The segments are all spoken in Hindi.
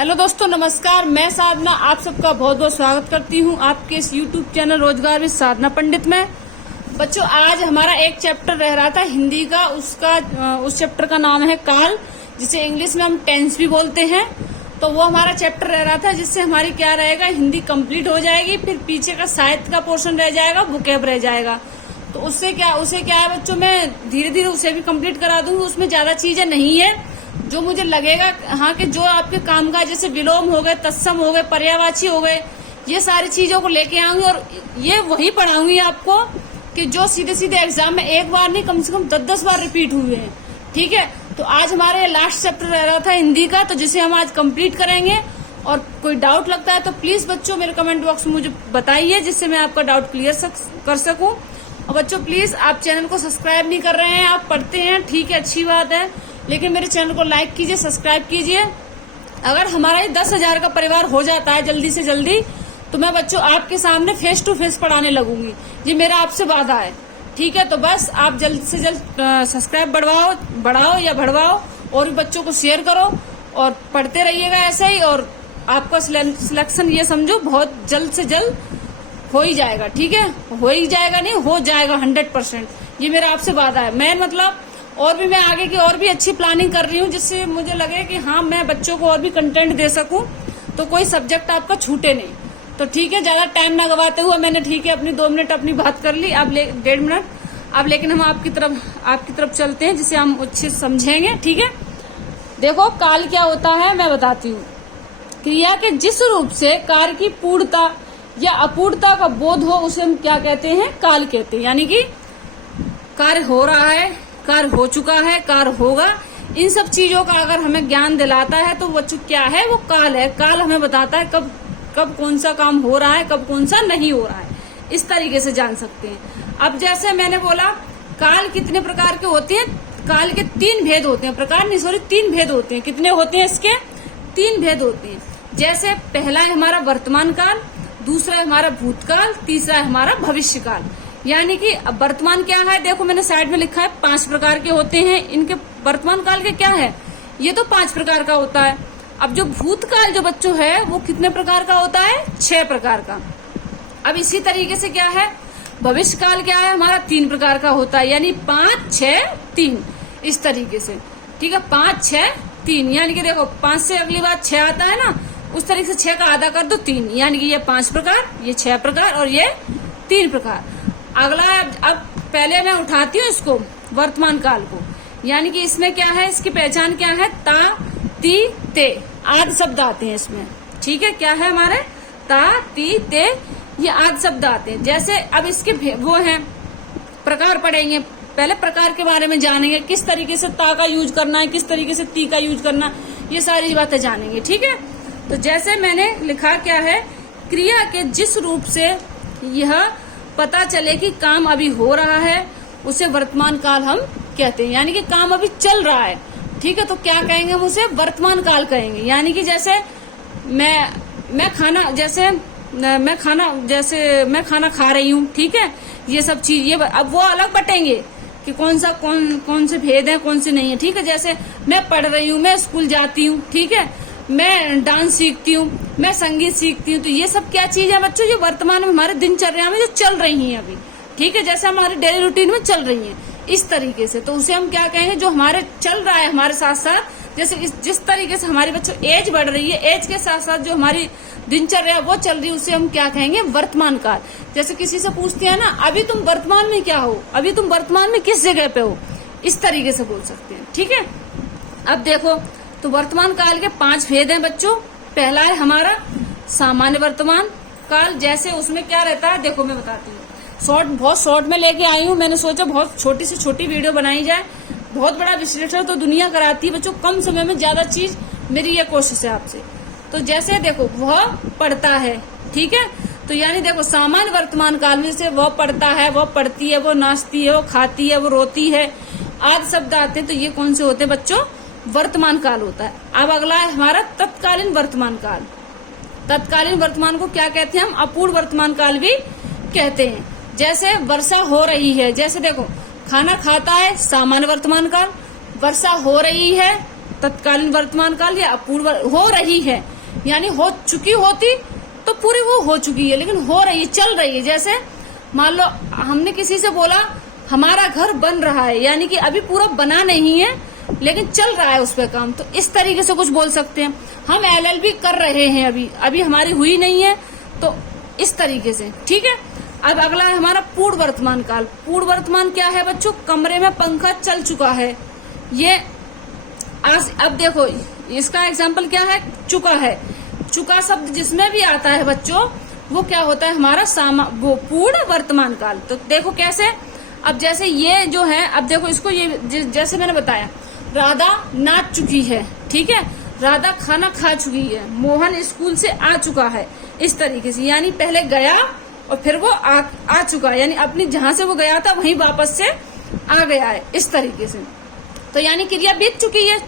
हेलो दोस्तों, नमस्कार। मैं साधना आप सबका बहुत बहुत स्वागत करती हूँ आपके इस यूट्यूब चैनल रोजगार विद साधना पंडित में। बच्चों, आज हमारा एक चैप्टर रह रहा था हिंदी का। उस चैप्टर का नाम है काल, जिसे इंग्लिश में हम टेंस भी बोलते हैं। तो वो हमारा चैप्टर रह रहा था, जिससे हमारी क्या रहेगा, हिंदी कंप्लीट हो जाएगी। फिर पीछे का साहित्य का पोर्शन रह जाएगा, वोकैब रह जाएगा। तो उसे क्या है बच्चों, मैं धीरे धीरे उसे भी कंप्लीट करा दूंगी। उसमें ज्यादा चीजें नहीं है, जो मुझे लगेगा हाँ कि जो आपके काम का, जैसे विलोम हो गए, तत्सम हो गए, पर्यायवाची हो गए, ये सारी चीजों को लेके आऊंगी। और ये वही पढ़ाऊंगी आपको कि जो सीधे सीधे एग्जाम में एक बार नहीं, कम से कम 10-10 बार रिपीट हुए हैं। ठीक है, तो आज हमारे लास्ट चैप्टर रह रहा था हिंदी का, तो जिसे हम आज कंप्लीट करेंगे। और कोई डाउट लगता है तो प्लीज बच्चों मेरे कमेंट बॉक्स में मुझे बताइए, जिससे मैं आपका डाउट क्लियर कर सकूं। और बच्चों प्लीज, आप चैनल को सब्सक्राइब नहीं कर रहे हैं, आप पढ़ते हैं, ठीक है, अच्छी बात है, लेकिन मेरे चैनल को लाइक कीजिए, सब्सक्राइब कीजिए। अगर हमारा ये 10,000 का परिवार हो जाता है जल्दी से जल्दी, तो मैं बच्चों आपके सामने फेस टू फेस पढ़ाने लगूंगी। ये मेरा आपसे वादा है। ठीक है, तो बस आप जल्द से जल्द सब्सक्राइब बढ़ाओ या बढ़वाओ, और भी बच्चों को शेयर करो और पढ़ते रहिएगा ऐसे ही। और आपका सिलेक्शन ये समझो बहुत जल्द से जल्द हो ही जाएगा। ठीक है, हो ही जाएगा नहीं, हो जाएगा 100%। ये मेरा आपसे वादा है। मैं मतलब और भी मैं आगे की और भी अच्छी प्लानिंग कर रही हूँ, जिससे मुझे लगे कि हाँ मैं बच्चों को और भी कंटेंट दे सकूं, तो कोई सब्जेक्ट आपका छूटे नहीं। तो ठीक है, ज्यादा टाइम ना गवाते हुए मैंने ठीक है अपनी 2 मिनट अपनी बात कर ली, अब 1.5 मिनट अब, लेकिन हम आपकी तरफ चलते हैं, जिसे हम अच्छे से समझेंगे। ठीक है, देखो काल क्या होता है मैं बताती हूँ। क्रिया के जिस रूप से कार्य की पूर्णता या अपूर्णता का बोध हो, उसे हम क्या कहते हैं, काल कहते हैं। यानी कि कार्य हो रहा है, कार्य हो चुका है, कार्य होगा, इन सब चीजों का अगर हमें ज्ञान दिलाता है तो वो क्या है, वो काल है। काल हमें बताता है कब कौन सा काम हो रहा है, कब कौन सा नहीं हो रहा है। इस तरीके से जान सकते हैं। अब जैसे मैंने बोला, काल कितने प्रकार के होते हैं, काल के 3 भेद होते हैं। प्रकार नहीं, सॉरी, 3 भेद होते हैं। कितने होते हैं इसके? 3 भेद होते हैं। जैसे पहला है हमारा वर्तमान काल, दूसरा है हमारा भूतकाल, तीसरा है हमारा भविष्य काल। यानी कि वर्तमान क्या है, देखो मैंने साइड में लिखा है 5 प्रकार के होते हैं। इनके वर्तमान काल के क्या है, ये तो 5 प्रकार का होता है। अब जो भूतकाल जो बच्चों है, वो कितने प्रकार का होता है, 6 प्रकार का। अब इसी तरीके से क्या है, भविष्य काल क्या है हमारा, 3 प्रकार का होता है। यानी 5, 6, 3, इस तरीके से। ठीक है, 5, 6, 3, यानी कि देखो 5 से अगली बार 6 आता है ना, उस तरीके से 6 का आधा कर दो 3, यानी कि ये 5 प्रकार, ये 6 प्रकार और ये 3 प्रकार। अगला अब पहले मैं उठाती हूँ इसको, वर्तमान काल को। यानी कि इसमें क्या है, इसकी पहचान क्या है, ता, ती, ते, आदि शब्द आते हैं इसमें। ठीक है, क्या है हमारे, ता, ती, ते, ये आदि शब्द आते हैं। जैसे अब इसके वो हैं प्रकार पढ़ेंगे। पहले प्रकार के बारे में जानेंगे, किस तरीके से ता का यूज करना है, किस तरीके से ती का यूज करना, ये सारी बातें जानेंगे। ठीक है, तो जैसे मैंने लिखा क्या है, क्रिया के जिस रूप से यह पता चले कि काम अभी हो रहा है, उसे वर्तमान काल हम कहते हैं। यानी कि काम अभी चल रहा है। ठीक है, तो क्या कहेंगे हम उसे, वर्तमान काल कहेंगे। यानी कि जैसे मैं खाना खा रही हूँ। ठीक है, ये सब चीज, ये अब वो अलग बटेंगे कि कौन से भेद है, कौन से नहीं है। ठीक है, जैसे मैं पढ़ रही हूँ, मैं स्कूल जाती हूँ, ठीक है, मैं डांस सीखती हूँ, मैं संगीत सीखती हूँ। तो ये सब क्या चीज है बच्चों, ये वर्तमान में हमारे दिनचर्या में जो चल रही हैं अभी। ठीक है, जैसे हमारे डेली रूटीन में चल रही हैं, इस तरीके से। तो उसे हम क्या कहेंगे, जो हमारे चल रहा है हमारे साथ साथ। जैसे जिस तरीके से हमारी बच्चों एज बढ़ रही है, एज के साथ साथ जो हमारी दिनचर्या वो चल रही है, उसे हम क्या कहेंगे, वर्तमान काल। जैसे किसी से पूछते हैं ना, अभी तुम वर्तमान में क्या हो, अभी तुम वर्तमान में किस जगह पे हो, इस तरीके से बोल सकते हैं। ठीक है, अब देखो, तो वर्तमान काल के 5 भेद हैं बच्चों। पहला है हमारा सामान्य वर्तमान काल। जैसे उसमें क्या रहता है, देखो मैं बताती हूँ, बहुत शॉर्ट में लेके आई हूँ। मैंने सोचा बहुत छोटी से छोटी वीडियो बनाई जाए। बहुत बड़ा विश्लेषण तो दुनिया कराती है बच्चों, कम समय में ज्यादा चीज, मेरी ये कोशिश है आपसे। तो जैसे देखो, वह पढ़ता है। ठीक है, तो यानी देखो सामान्य वर्तमान काल में से वह पढ़ता है, वह पढ़ती है, वो नाचती है, वो खाती है, वो रोती है, आदि शब्द आते हैं। तो ये कौन से होते हैं बच्चों, वर्तमान काल होता है। अब अगला है हमारा तत्कालीन वर्तमान काल। तत्कालीन वर्तमान को क्या कहते हैं हम, अपूर्ण वर्तमान काल भी कहते हैं। जैसे वर्षा हो रही है, जैसे देखो खाना खाता है, सामान्य वर्तमान काल। वर्षा हो रही है, तत्कालीन वर्तमान काल या अपूर्व हो रही है, यानी हो चुकी होती तो पूरी वो हो चुकी है, लेकिन हो रही है, चल रही है। जैसे मान लो हमने किसी से बोला हमारा घर बन रहा है, यानी कि अभी पूरा बना नहीं है लेकिन चल रहा है उस पर काम, तो इस तरीके से कुछ बोल सकते हैं। हम LLB कर रहे हैं, अभी हमारी हुई नहीं है, तो इस तरीके से, ठीक है। अब अगला है हमारा पूर्ण वर्तमान काल। पूर्ण वर्तमान क्या है बच्चों? कमरे में पंखा चल चुका है। ये अब देखो इसका एग्जाम्पल क्या है? चुका है। चुका शब्द जिसमें भी आता है बच्चों वो क्या होता है? हमारा वो पूर्ण वर्तमान काल। तो देखो कैसे, अब जैसे ये जो है, अब देखो इसको ये जैसे मैंने बताया, राधा नाच चुकी है, ठीक है, राधा खाना खा चुकी है, मोहन स्कूल से आ चुका है, इस तरीके से, यानी पहले गया और फिर वो आ चुका है, यानी अपनी जहां से वो गया था वहीं वापस से आ गया है, इस तरीके से। तो यानी क्रिया बीत चुकी है,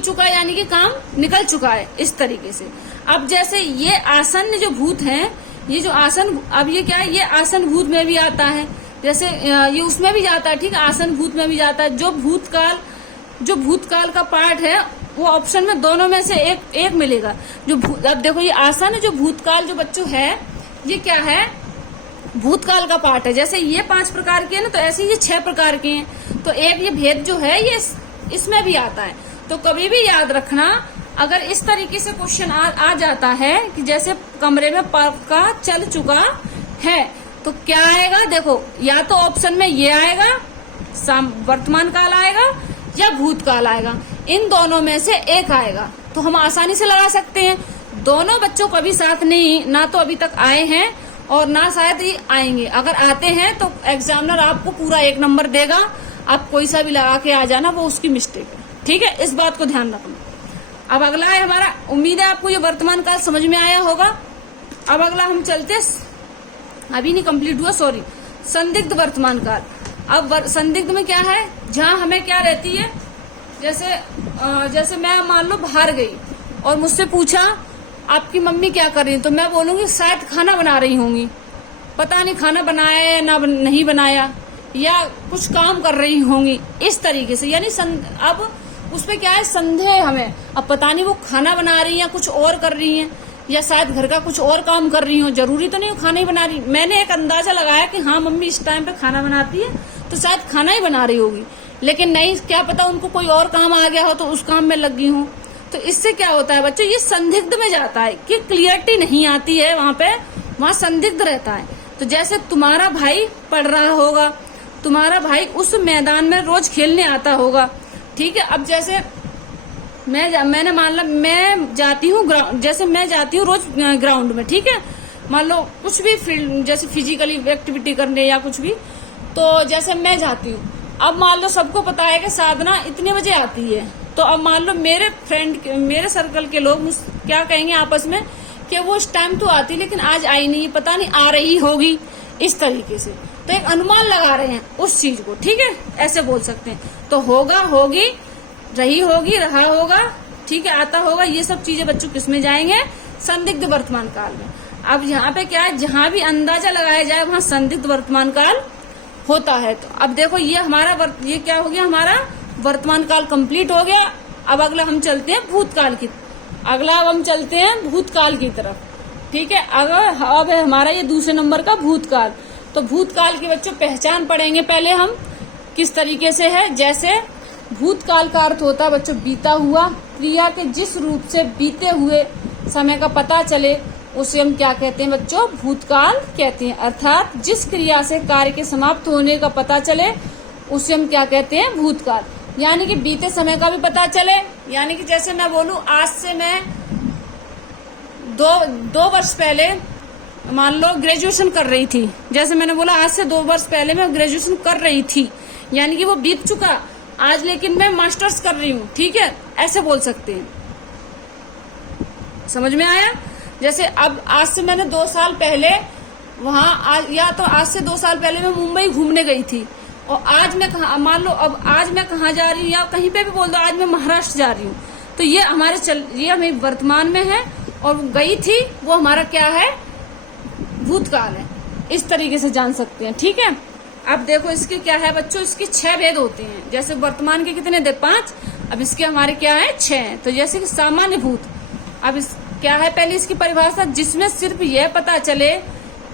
चुका यानी कि काम निकल चुका है, इस तरीके से। अब जैसे ये आसन्न जो भूत है, ये जो आसन, अब ये क्या है? ये आसन भूत में भी आता है, जैसे ये उसमें भी जाता है, ठीक है, आसन भूत में भी जाता है। जो भूतकाल का पार्ट है वो ऑप्शन में दोनों में से एक मिलेगा। अब देखो ये आसन जो भूतकाल जो बच्चों है, ये क्या है? भूतकाल का पार्ट है। जैसे ये 5 प्रकार के हैं ना, तो ऐसे ये 6 प्रकार के हैं। तो एक ये भेद जो है ये इसमें भी आता है। तो कभी भी याद रखना, अगर इस तरीके से क्वेश्चन आ जाता है कि जैसे कमरे में पंखा चल चुका है, तो क्या आएगा? देखो या तो ऑप्शन में ये आएगा, वर्तमान काल आएगा या भूतकाल आएगा, इन दोनों में से एक आएगा। तो हम आसानी से लगा सकते हैं। दोनों बच्चों कभी साथ नहीं, ना तो अभी तक आए हैं और ना शायद ही आएंगे। अगर आते हैं तो एग्जामिनर आपको पूरा 1 नंबर देगा, आप कोई सा भी लगा के आ जाना, वो उसकी मिस्टेक है, ठीक है, इस बात को ध्यान रखना। अब अगला है हमारा, उम्मीद है आपको ये वर्तमान काल समझ में आया होगा। अब अगला हम चलते, अभी नहीं कंप्लीट हुआ, सॉरी, संदिग्ध वर्तमान काल। अब संदिग्ध में क्या है? जहां हमें क्या रहती है, जैसे मैं मान लो बाहर गई और मुझसे पूछा आपकी मम्मी क्या कर रही है, तो मैं बोलूंगी शायद खाना बना रही होंगी, पता नहीं खाना बनाया या नहीं बनाया, या कुछ काम कर रही होंगी, इस तरीके से। यानी अब उसपे क्या है? संदेह हमें, अब पता नहीं वो खाना बना रही है या कुछ और कर रही है, या शायद घर का कुछ और काम कर रही हो, जरूरी तो नहीं वो खाना ही बना रही। मैंने एक अंदाजा लगाया कि हाँ मम्मी इस टाइम पे खाना बनाती है, तो शायद खाना ही बना रही होगी, लेकिन नहीं, क्या पता उनको कोई और काम आ गया हो तो उस काम में लगी हूँ। तो इससे क्या होता है बच्चों? ये संदिग्ध में जाता है कि क्लियरिटी नहीं आती है, वहां संदिग्ध रहता है। तो जैसे तुम्हारा भाई पढ़ रहा होगा, तुम्हारा भाई उस मैदान में रोज खेलने आता होगा, ठीक है। अब जैसे मैंने मान लो मैं जाती हूँ जैसे मैं जाती हूँ रोज ग्राउंड में, ठीक है, मान लो कुछ भी फील्ड जैसे फिजिकली एक्टिविटी करने या कुछ भी, तो जैसे मैं जाती हूँ। अब मान लो सबको पता है कि साधना इतने बजे आती है, तो अब मान लो मेरे सर्कल के लोग क्या कहेंगे आपस में कि वो इस टाइम तो आती लेकिन आज आई नहीं, पता नहीं आ रही होगी, इस तरीके से। तो एक अनुमान लगा रहे हैं उस चीज को, ठीक है, ऐसे बोल सकते हैं। तो होगा, होगी, रही होगी, रहा होगा, ठीक है, आता होगा, ये सब चीजें बच्चों किस में जाएंगे? संदिग्ध वर्तमान काल में। अब यहाँ पे क्या है? जहां भी अंदाजा लगाया जाए वहां संदिग्ध वर्तमान काल होता है। तो अब देखो ये हमारा ये क्या हो गया? हमारा वर्तमान काल कंप्लीट हो गया। अब अगला हम चलते हैं भूतकाल की, अब हम चलते हैं भूतकाल की तरफ, ठीक है। अब है हमारा ये दूसरे नंबर का भूतकाल। तो भूतकाल के बच्चों पहचान पढ़ेंगे पहले हम किस तरीके से है। जैसे भूतकाल का अर्थ होता है बच्चों बीता हुआ, क्रिया के जिस रूप से बीते हुए समय का पता चले उसे हम क्या कहते हैं बच्चों? भूतकाल कहते हैं। अर्थात जिस क्रिया से कार्य के समाप्त होने का पता चले उसे हम क्या कहते हैं? भूतकाल। यानी कि बीते समय का भी पता चले, यानी कि जैसे मैं बोलूं आज से मैं दो वर्ष पहले मान लो ग्रेजुएशन कर रही थी, जैसे मैंने बोला आज से 2 वर्ष पहले मैं ग्रेजुएशन कर रही थी, यानी कि वो बीत चुका आज, लेकिन मैं मास्टर्स कर रही हूँ, ठीक है, ऐसे बोल सकते हैं। समझ में आया? जैसे अब आज से मैंने 2 साल पहले या तो आज से 2 साल पहले मैं मुंबई घूमने गई थी, और आज मैं कहा, मान लो अब आज मैं कहाँ जा रही हूँ, या कहीं पे भी बोल दो आज मैं महाराष्ट्र जा रही हूँ, तो ये हमारे वर्तमान में है, और गई थी वो हमारा क्या है? भूतकाल है। इस तरीके से जान सकते हैं, ठीक है। अब देखो इसके क्या है बच्चों? इसके 6 भेद होते हैं। जैसे वर्तमान के कितने थे? 5, अब इसके हमारे क्या है 6 हैं। तो जैसे कि सामान्य भूत, अब इस क्या है पहले इसकी परिभाषा, जिसमें सिर्फ यह पता चले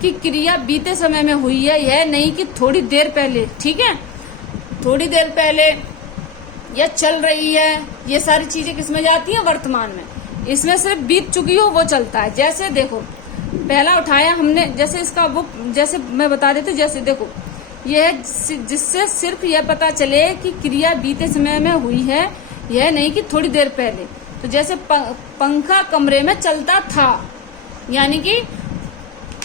कि क्रिया बीते समय में हुई है, यह नहीं कि थोड़ी देर पहले। ठीक है, थोड़ी देर पहले या चल रही है, ये सारी चीजें किसमें जाती हैं वर्तमान में। इसमें सिर्फ बीत चुकी हो वो चलता है। जैसे देखो पहला उठाया हमने, जैसे इसका वो जैसे मैं बता देती हूँ, जैसे देखो यह जिससे सिर्फ यह पता चले कि क्रिया बीते समय में हुई है, यह नहीं कि थोड़ी देर पहले। तो जैसे पंखा कमरे में चलता था, यानी कि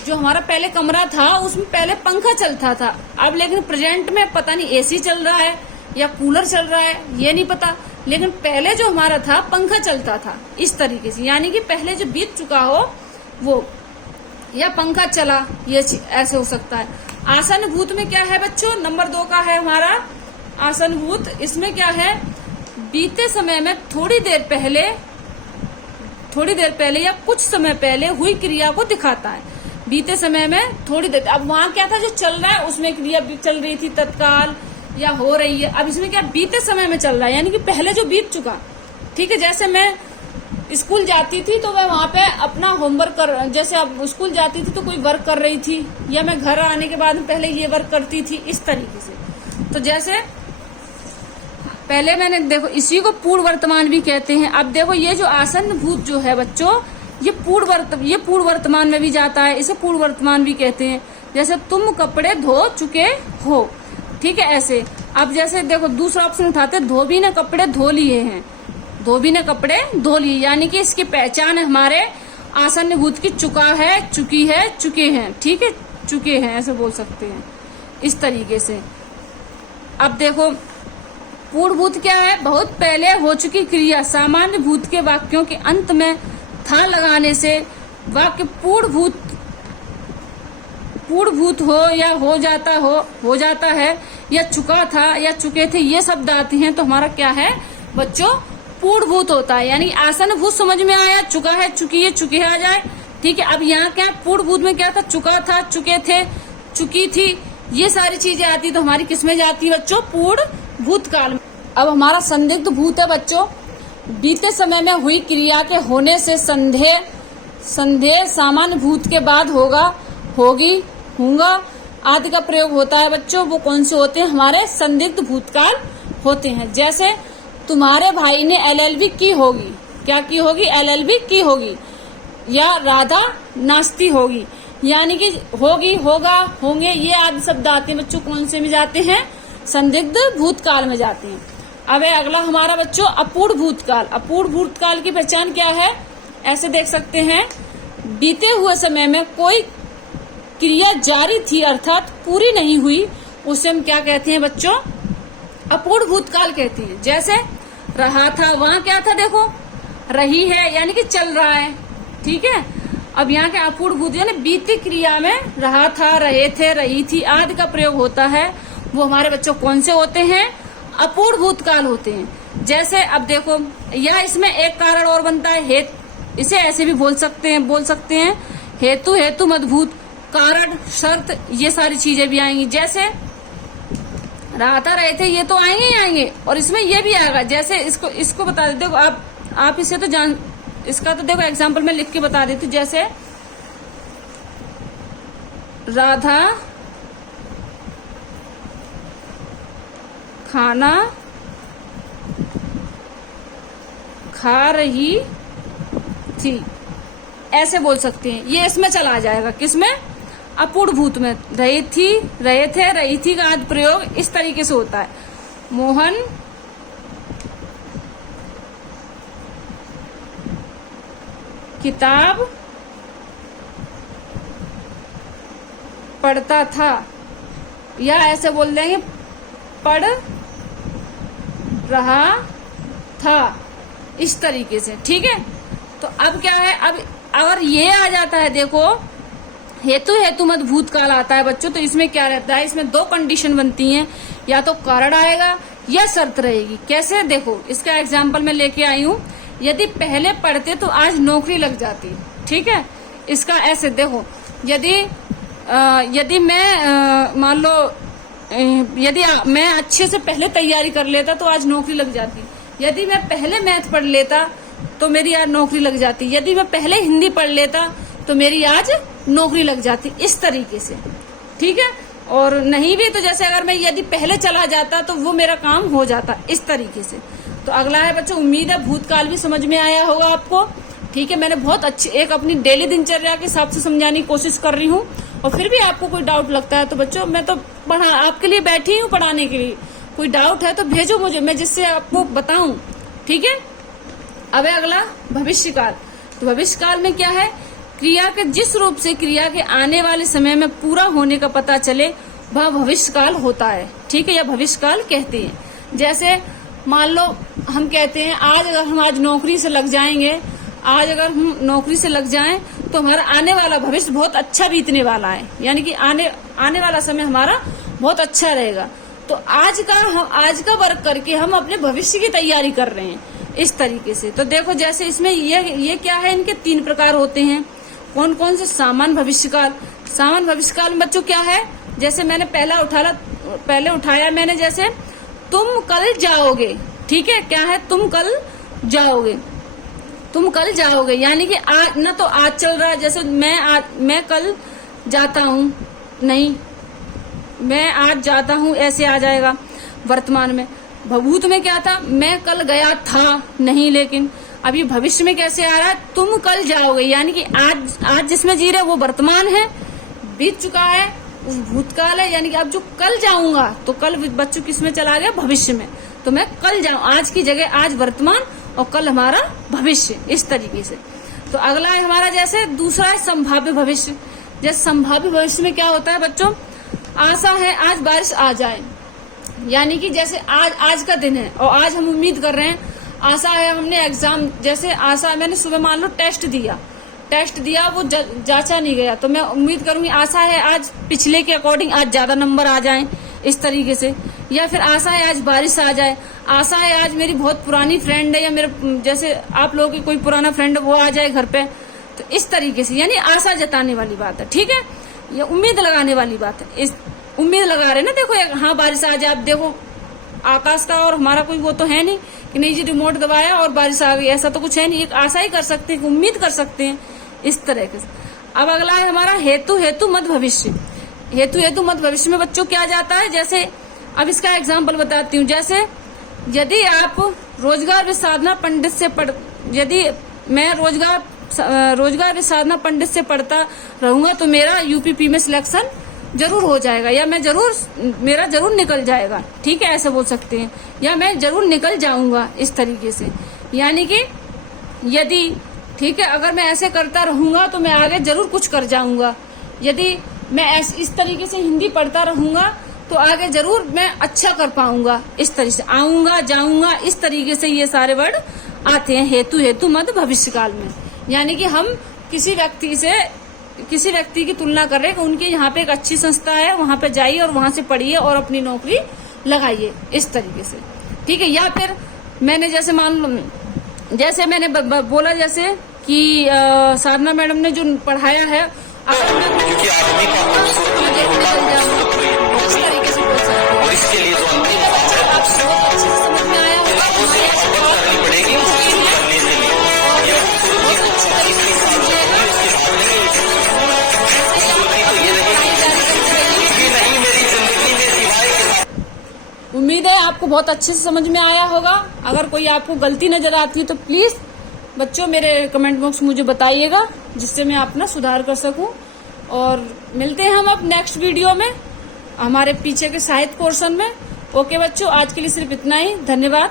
जो हमारा पहले कमरा था उसमें पहले पंखा चलता था, अब लेकिन प्रेजेंट में पता नहीं एसी चल रहा है या कूलर चल रहा है, ये नहीं पता, लेकिन पहले जो हमारा था पंखा चलता था। इस तरीके से, यानी कि पहले जो बीत चुका हो वो, या पंखा चला, ये ऐसे हो सकता है। आसन भूत में क्या है बच्चों, नंबर 2 का है हमारा आसन भूत। इसमें क्या है, बीते समय में थोड़ी देर पहले या कुछ समय पहले हुई क्रिया को दिखाता है। बीते समय में थोड़ी देर, अब वहां क्या था जो चल रहा है उसमें क्रिया चल रही थी तत्काल या हो रही है, अब इसमें क्या बीते समय में चल रहा है, यानी कि पहले जो बीत चुका। ठीक है, जैसे मैं स्कूल जाती थी तो मैं वहां पे अपना होमवर्क जैसे अब स्कूल जाती थी तो कोई वर्क कर रही थी, या मैं घर आने के बाद पहले ये वर्क करती थी, इस तरीके से। तो जैसे पहले मैंने देखो इसी को पूर्ण वर्तमान भी कहते हैं। अब देखो ये जो आसन भूत जो है बच्चों, ये पूर्ण वर्तमान में भी जाता है, इसे पूर्ण वर्तमान भी कहते हैं। जैसे तुम कपड़े धो चुके हो, ठीक है ऐसे। अब जैसे देखो दूसरा ऑप्शन उठाते, धोबी ने कपड़े धो लिए हैं, धोबी ने कपड़े धो लिए, यानी कि इसकी पहचान हमारे आसन भूत की चुका है, चुकी है, चुके हैं। ठीक है, चुके हैं ऐसे बोल सकते हैं, इस तरीके से। अब देखो पूर्ण भूत क्या है, बहुत पहले हो चुकी क्रिया। सामान्य भूत के वाक्यों के अंत में था लगाने से वाक्य पूर्ण भूत हो या हो जाता है, या चुका था या चुके थे, ये शब्द आते हैं तो हमारा क्या है बच्चों पूर्ण भूत होता है। यानी आसन भूत समझ में आया, चुका है, चुकी है, चुके आ जाए। ठीक है, अब यहाँ क्या पूर्ण भूत में क्या था, चुका था, चुके थे, चुकी थी, ये सारी चीजें आती तो हमारी किसमें जाती है बच्चों, पूर्ण भूतकाल में। अब हमारा संदिग्ध भूत है बच्चों, बीते समय में हुई क्रिया के होने से संदेह सामान्य भूत के बाद होगा, होगी, होगा आदि का प्रयोग होता है बच्चों। वो कौन से होते हैं, हमारे संदिग्ध भूतकाल होते हैं। जैसे तुम्हारे भाई ने LLB की होगी, क्या की होगी, LLB की होगी, या राधा नाचती होगी, यानी कि होगी, होगा, होंगे, ये आदि शब्द आते हैं बच्चों, कौन से में जाते हैं, संदिग्ध भूतकाल में जाते हैं। अब अगला हमारा बच्चों अपूर्ण भूतकाल। अपूर्ण भूतकाल की पहचान क्या है, ऐसे देख सकते हैं, बीते हुए समय में कोई क्रिया जारी थी अर्थात पूरी नहीं हुई, उसे हम क्या कहते हैं बच्चों, अपूर्ण भूतकाल कहते हैं। जैसे रहा था, वहां क्या था, देखो रही है यानी कि चल रहा है। ठीक है, अब यहाँ के अपूर्ण भूत यानी बीती क्रिया में रहा था, रहे थे, रही थी आदि का प्रयोग होता है, वो हमारे बच्चों कौन से होते हैं, अपूर्ण भूतकाल होते हैं। जैसे अब देखो यह इसमें एक कारण और बनता है, इसे ऐसे भी बोल सकते हैं हेतु मदभूत, कारण, शर्त, ये सारी चीजें भी आएंगी। जैसे रहा था, रहे थे, ये तो आएंगे, और इसमें ये भी आएगा। जैसे इसको बता देते, देखो आप इसे तो जान, इसका तो देखो एग्जाम्पल में लिख के बता देती हूँ। जैसे राधा खाना खा रही थी, ऐसे बोल सकते हैं, ये इसमें चला जाएगा, किसमें, अपूर्ण भूत में। रही थी, रहे थे, रही थी का आदि प्रयोग इस तरीके से होता है। मोहन किताब पढ़ता था, या ऐसे बोल देंगे पढ़ रहा था, इस तरीके से। ठीक है, तो अब क्या है, अब अगर ये आ जाता है, देखो हेतु मत भूतकाल आता है बच्चों, तो इसमें क्या रहता है, इसमें 2 कंडीशन बनती हैं, या तो कारण आएगा या शर्त रहेगी। कैसे, देखो इसका एग्जाम्पल मैं लेके आई हूँ, यदि पहले पढ़ते तो आज नौकरी लग जाती। ठीक है, इसका ऐसे देखो, यदि मैं मान लो यदि मैं अच्छे से पहले तैयारी कर लेता तो आज नौकरी लग जाती। यदि मैं पहले मैथ पढ़ लेता तो मेरी आज नौकरी लग जाती, यदि मैं पहले हिंदी पढ़ लेता तो मेरी आज नौकरी लग जाती, इस तरीके से। ठीक है, और नहीं भी तो जैसे अगर मैं यदि पहले चला जाता तो वो मेरा काम हो जाता, इस तरीके से। तो अगला है बच्चों, उम्मीद है भूतकाल भी समझ में आया होगा आपको। ठीक है, मैंने बहुत अच्छी एक अपनी डेली दिनचर्या के हिसाब से समझाने की कोशिश कर रही हूँ, और फिर भी आपको कोई डाउट लगता है तो बच्चों मैं तो आपके लिए बैठी हूँ पढ़ाने के लिए। कोई डाउट है तो भेजो मुझे, मैं जिससे आपको बताऊं। ठीक है, अब है अगला भविष्यकाल। तो भविष्यकाल में क्या है, क्रिया के जिस रूप से क्रिया के आने वाले समय में पूरा होने का पता चले वह भविष्यकाल होता है। ठीक है, या भविष्यकाल कहते हैं। जैसे मान लो हम कहते हैं आज नौकरी से लग जाएंगे, आज अगर हम नौकरी से लग जाएं तो हमारा आने वाला भविष्य बहुत अच्छा बीतने वाला है, यानी कि आने वाला समय हमारा बहुत अच्छा रहेगा। तो आज का वर्क करके हम अपने भविष्य की तैयारी कर रहे हैं, इस तरीके से। तो देखो जैसे इसमें ये क्या है, इनके 3 प्रकार होते हैं। कौन कौन से, सामान्य भविष्यकाल। सामान्य भविष्यकाल में बच्चों क्या है, जैसे मैंने पहले उठाया मैंने, जैसे तुम कल जाओगे। ठीक है, क्या है, तुम कल जाओगे, तुम कल जाओगे, यानी कि आज ना तो आज चल रहा है, जैसे मैं कल जाता हूँ, नहीं मैं आज जाता हूँ, ऐसे आ जाएगा वर्तमान में। भूत में क्या था, मैं कल गया था, नहीं, लेकिन अभी भविष्य में कैसे आ रहा है, तुम कल जाओगे, यानी कि आज जिसमें जी रहे वो वर्तमान है, बीत चुका है, उस भूतकाल है, यानी कि अब जो कल जाऊंगा तो कल बच्चों किसमें चला गया, भविष्य में। तो मैं कल जाऊं, आज की जगह आज वर्तमान और कल हमारा भविष्य, इस तरीके से। तो अगला है हमारा जैसे दूसरा है संभाव्य भविष्य। जैसे संभाव्य भविष्य में क्या होता है बच्चों, आशा है आज बारिश आ जाए, यानी कि जैसे आज का दिन है और आज हम उम्मीद कर रहे हैं, आशा है हमने एग्जाम, जैसे आशा है मैंने सुबह मान लो टेस्ट दिया वो जांचा नहीं गया, तो मैं उम्मीद करूंगी आशा है आज पिछले के अकॉर्डिंग आज ज्यादा नंबर आ जाएं, इस तरीके से। या फिर आशा है आज बारिश आ जाए, आशा है आज मेरी बहुत पुरानी फ्रेंड है या मेरे जैसे आप लोगों की कोई पुराना फ्रेंड वो आ जाए घर पे, तो इस तरीके से, यानी आशा जताने वाली बात है। ठीक है, ये उम्मीद लगाने वाली बात है, इस उम्मीद लगा रहे ना, देखो हाँ बारिश आ जाए। अब देखो आकाश का और हमारा कोई वो तो है नहीं कि नहीं जी रिमोट दबाया और बारिश आ गई, ऐसा तो कुछ है नहीं, एक आशा ही कर सकते हैं, उम्मीद कर सकते हैं, इस तरह से। अब अगला है हमारा हेतु मत भविष्य। हेतु मत भविष्य में बच्चों क्या जाता है, जैसे अब इसका एग्जाम्पल बताती हूँ। जैसे यदि आप रोजगार विसाधना पंडित से यदि मैं रोजगार विसाधना पंडित से पढ़ता रहूंगा तो मेरा यूपीपी में सिलेक्शन जरूर हो जाएगा, या मेरा जरूर निकल जाएगा। ठीक है, ऐसे बोल सकते हैं, या मैं जरूर निकल जाऊंगा, इस तरीके से। यानी कि यदि ठीक है, अगर मैं ऐसे करता रहूंगा तो मैं आगे जरूर कुछ कर जाऊंगा। यदि मैं इस तरीके से हिंदी पढ़ता रहूंगा तो आगे जरूर मैं अच्छा कर पाऊंगा, इस तरीके से आऊंगा जाऊंगा, इस तरीके से ये सारे वर्ड आते हैं हेतु मत भविष्यकाल में। यानी कि हम किसी व्यक्ति की तुलना कर रहे हैं कि उनकी यहाँ पे एक अच्छी संस्था है, वहां पे जाइए और वहां से पढ़िए और अपनी नौकरी लगाइए, इस तरीके से। ठीक है, या फिर मैंने जैसे जैसे मैंने बोला जैसे कि साधना मैडम ने जो पढ़ाया है, इस तरीके से बोल सकते हैं। इसके लिए जो अंतिम आप बहुत अच्छे से समझ में आया होगा, उम्मीद है आपको बहुत अच्छे से समझ में आया होगा। अगर कोई आपको गलती नजर आती है तो प्लीज बच्चों मेरे कमेंट बॉक्स मुझे बताइएगा, जिससे मैं अपना सुधार कर सकूं। और मिलते हैं हम अब नेक्स्ट वीडियो में हमारे पीछे के साहित्य पोर्शन में। ओके बच्चों, आज के लिए सिर्फ इतना ही, धन्यवाद।